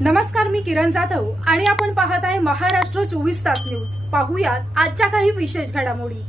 नमस्कार मी किरण जाधव आणि आपण पाहत आहे महाराष्ट्र चोवीस तास न्यूज. पाहूयात आजच्या काही विशेष घडामोडी.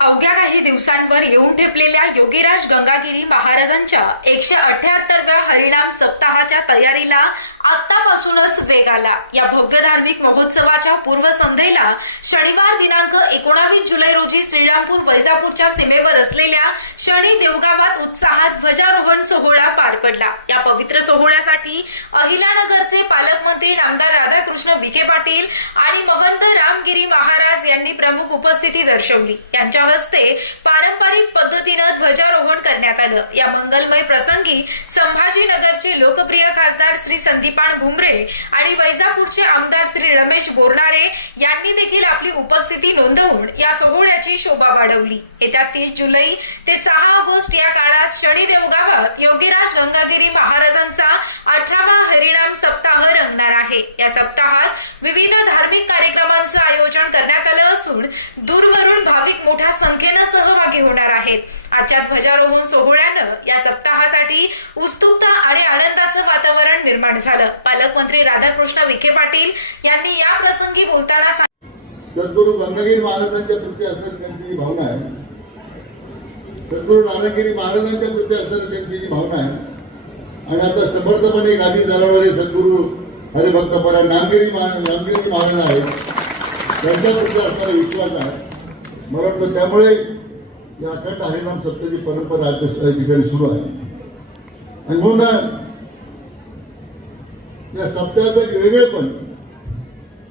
अवघ्या काही दिवसांवर येऊन ठेपलेल्या योगीराज गंगागिरी महाराजांच्या एकशे अठ्याहत्तरव्या हरिणाम सप्ताहाच्या तयारीला आतापासूनच वेगाला या भव्य धार्मिक महोत्सवाच्या पूर्वसंध्येला शनिवार दिनांक एकोणावीस जुलै रोजी श्रीरामपूर वैजापूरच्या सीमेवर असलेल्या शनी देवगावात उत्साहात ध्वजारोहण सोहळा पार पडला. या पवित्र सोहळ्यासाठी अहिलानगरचे पालकमंत्री नामदार राधाकृष्ण विखे पाटील आणि महंत रामगिरी महाराज यांनी प्रमुख उपस्थिती दर्शवली. यांच्या हस्ते पारंपरिक करण्यात आलं. या मंगलमय प्रसंगी संभाजीनगरचे लोकप्रिय खासदार श्री संदीपान भुमरे आणि वैजापूरचे आमदार श्री रमेश बोरनारे यांनी देखील आपली उपस्थिती नोंदवून या सोहळ्याची शोभा वाढवली. येत्या तीस जुलै ते सहा ऑगस्ट या काळात शनिदेव गावात योगीराज गंगागिरी महाराजांचा अठरावा हरिणाम सप्ताह रंगणार आहे. या सप्ताहात विविध धार्मिक कार्यक्रमांचं आयोजन करण्यात आलं असून दूरवरून भाविक मोठ्या संख्येनं सहभागी होणार आहेत. आजच्या ध्वजारोहण सोहळ्यानं या सप्ताहासाठी उत्सुकता आणि आनंदाचं वातावरण निर्माण झालं. पालकमंत्री राधाकृष्ण विखे पाटील यांनी या प्रसंगी बोलताना सद्गुरु सद्गुरू गंगागिरी महाराजांच्या प्रती असणारी त्यांची जी भावना आहे. सद्गुरु नानकगिरी महाराजांच्या प्रती असणारी त्यांची जी भावना आहे. आणि आता समर्थपणे गादी चालवणारे सद्गुरू हरिभक्तपरा नामगिरी नामगिरी महाराज आहेत. त्यांच्या प्रती असणारा विश्वास आहे. मला वाटतं त्यामुळे या अखंड हरिनाम सत्तेची परंपरा आज या ठिकाणी सुरू आहे. आणि म्हणून या सप्त्याचं एक वेगळेपण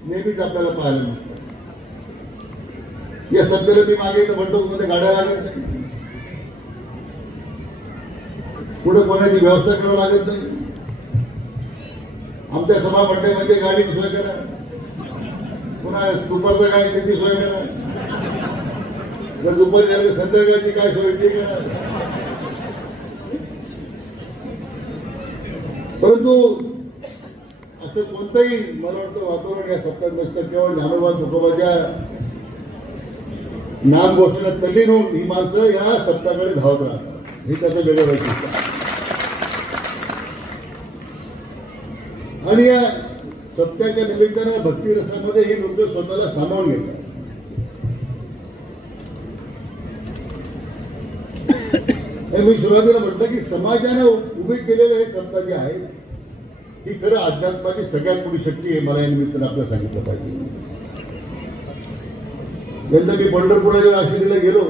नेहमीच आपल्याला पाहायला मिळतं. या सत्तेला मी मागे इथं म्हणतो मध्ये गाड्या लागत नाही. पुढे कोणाची व्यवस्था करावं लागत नाही. आमच्या सभा म्हणजे गाडीची सोय करा. पुन्हा दुपारचा गाडी त्याची सोय करा. जर दुपारी झालं संध्याकाळची काय सोय ती परंतु असं कोणतंही मला वाटतं वातावरण या सप्ताहात नसतं. केवळ ज्ञानोबा तुकोबाच्या नाम गोष्टीला तल्लीन होऊन ही माणसं या सत्ताकडे धावत राहतात. हे त्याचं वेगळं वैशिष्ट्य आणि या सत्याच्या निमित्तानं भक्ती रसामध्ये ही लोक स्वतःला सामावून घेतात. आणि मी सुरुवातीला म्हटलं की समाजाने उभे केलेले हे सप्ताह जे आहेत ही खरं अध्यात्माची सगळ्यात मोठी शक्ती आहे मला या निमित्तानं आपल्याला सांगितलं पाहिजे. यंदा मी पंढरपुराच्या आशिडीला गेलो.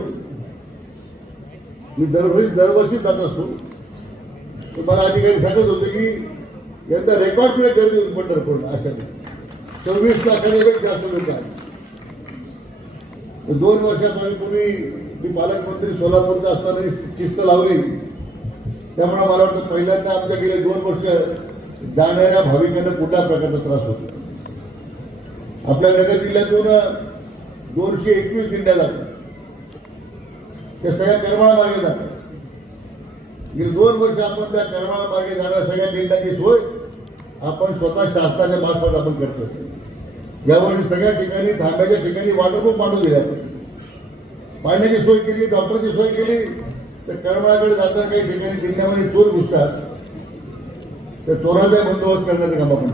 मी दरवर्षी दरवर्षी जात असतो. तर मला अधिकारी सांगत होते की यंदा रेकॉर्ड प्ले गर्दी होती पंढरपूरला अशा सव्वीस लाखांपेक्षा जास्त लोक आहेत तर दोन वर्षापूर्वी मी पालकमंत्री सोलापूरचा असताना शिस्त लावली. त्यामुळे मला वाटतं पहिल्यांदा आमच्या गेले दोन वर्ष जाणाऱ्या भाविकांना कुठल्या प्रकारचा त्रास होतो? आपल्या नगर जिल्ह्यातून दोनशे एकवीस दिंड्या जातात. त्या सगळ्या करमाळा मार्गे जातात. गेले दोन वर्ष आपण त्या करमाळा मार्गे जाणाऱ्या सगळ्या दिंड्याची सोय आपण स्वतः शासनाच्या मार्फत आपण करतो यावर्षी सगळ्या ठिकाणी थांब्याच्या ठिकाणी वॉटरप्रूफ मांडून दिल्या आपण. पाण्याची सोय केली डॉक्टरची सोय केली तर करमाळाकडे जाताना काही ठिकाणी जिल्ह्यामध्ये चोर घुसतात त्या चोरांचा बंदोबस्त करण्याचं काम आपण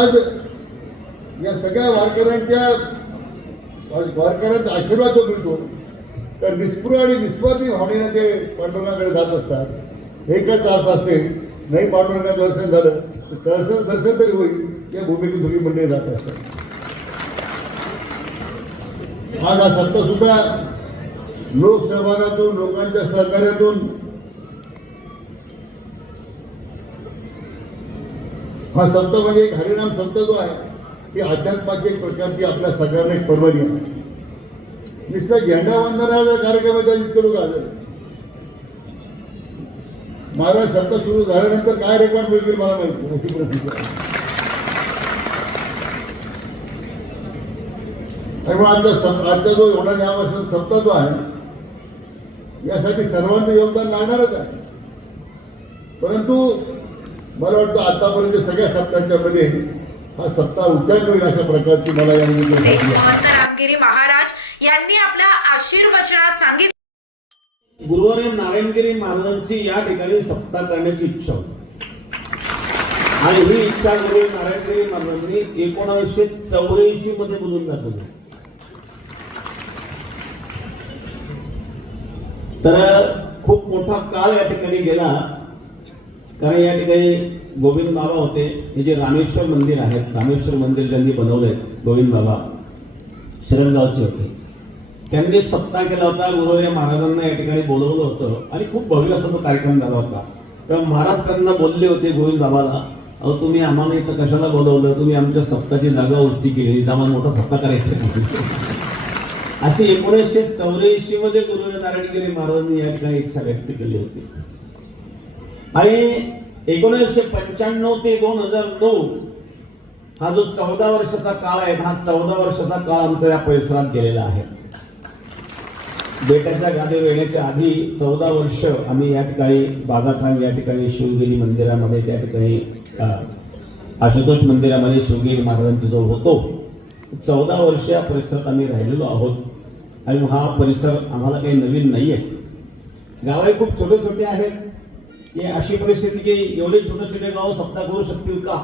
आज या सगळ्या वारकऱ्यांच्या वारकऱ्यांचा आशीर्वाद जो मिळतो तर निस्पृह आणि निस्वार्थी भावनेने ते पांडुरंगाकडे जात असतात. एकच तास असेल नाही पांडुरंगाचं दर्शन झालं तर दर्शन दर्शन तरी होईल या भूमिकेत सगळी मंडळी जात असतात. आज हा सप्ताह सुद्धा लोकसहभागातून लोकांच्या सहकार्यातून हा संत म्हणजे एक हरिणाम संत जो आहे ती अध्यात्माची एक प्रकारची आपल्या सगळ्यांना एक परवानगी आहे. नुसतं झेंडा वंदनाचा कार्यक्रम आहे इतके लोक आले महाराज सत्ता सुरू झाल्यानंतर काय रेकॉर्ड मिळतील मला माहिती अशी प्रसिद्ध त्यामुळे आजचा सप आजचा जो एवढा या वर्षाचा सप्ताह जो आहे यासाठी सर्वांचं योगदान लागणारच आहे. परंतु मला वाटतं आतापर्यंत सगळ्या सप्ताहांच्या मध्ये हा सप्ताह उच्चार होईल अशा प्रकारची मला या रामगिरी महाराज यांनी आपल्या आशीर्वचनात सांगितलं. गुरुवार नारायणगिरी महाराजांची या ठिकाणी सप्ताह करण्याची इच्छा होती. आणि ही इच्छा गुरु नारायणगिरी महाराजांनी एकोणीसशे चौऱ्याऐंशी मध्ये बोलून दाखवली. तर खूप मोठा काळ या ठिकाणी गेला. कारण या ठिकाणी गोविंद बाबा होते. हे जे रामेश्वर मंदिर आहे रामेश्वर मंदिर ज्यांनी बनवलंय गोविंद बाबा शरणगावचे होते. त्यांनी एक सप्ताह केला होता गुरुवारी महाराजांना या ठिकाणी बोलवलं होतं आणि खूप भव्य असा तो कार्यक्रम झाला होता. तेव्हा महाराज त्यांना बोलले होते गोविंद बाबाला अहो तुम्ही आम्हाला इथं कशाला बोलवलं? तुम्ही आमच्या सप्ताची जागा उष्टी केली. आम्हाला मोठा सप्ताह करायचा असे अशी एकोणीसशे चौऱ्याऐंशी मध्ये गुरु नारायणगिरी महाराजांनी या ठिकाणी इच्छा व्यक्त केली होती. आणि एकोणीसशे पंच्याण्णव ते दोन हजार नऊ हा जो चौदा वर्षाचा काळ आहे हा चौदा वर्षाचा काळ आमचा या परिसरात गेलेला आहे. बेटाच्या गादीवर येण्याच्या आधी चौदा वर्ष आम्ही या ठिकाणी बाजारठाण या ठिकाणी शिवगिरी मंदिरामध्ये त्या ठिकाणी आशुतोष मंदिरामध्ये शिवगिरी महाराजांचा जवळ होतो चौदा वर्ष या परिसरात आम्ही राहिलेलो आहोत. आणि हा परिसर आम्हाला काही नवीन नाही आहे गावही खूप छोटे छोटे आहेत. की अशी परिस्थिती की एवढे छोटे छोटे गाव सप्ताह करू शकतील का?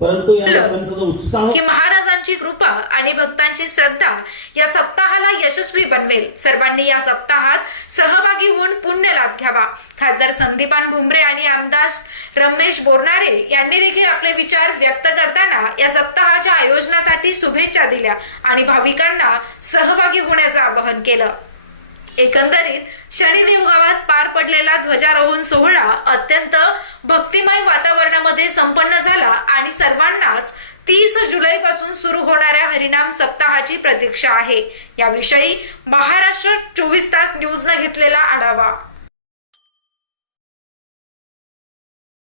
परंतु या लोकांचा जो उत्साह महाराजांची कृपा आणि भक्तांची श्रद्धा या सप्ताहाला यशस्वी बनवेल. सर्वांनी या सप्ताहात सहभागी होऊन पुण्य लाभ घ्यावा. खासदार संदीपान भुमरे आणि आमदार रमेश बोरणारे यांनी देखील आपले विचार व्यक्त करताना या सप्ताहाच्या शुभेच्छा दिल्या आणि भाविकांना सहभागी होण्याचं आवाहन केलं. एकंदरीत शनिदेव गावात पार पडलेला ध्वजारोहण सोहळा अत्यंत भक्तिमय वातावरणामध्ये संपन्न झाला आणि सर्वांनाच तीस जुलै पासून सुरू होणाऱ्या हरिनाम सप्ताहाची प्रतीक्षा आहे. याविषयी महाराष्ट्र चोवीस तास न्यूजनं घेतलेला आढावा.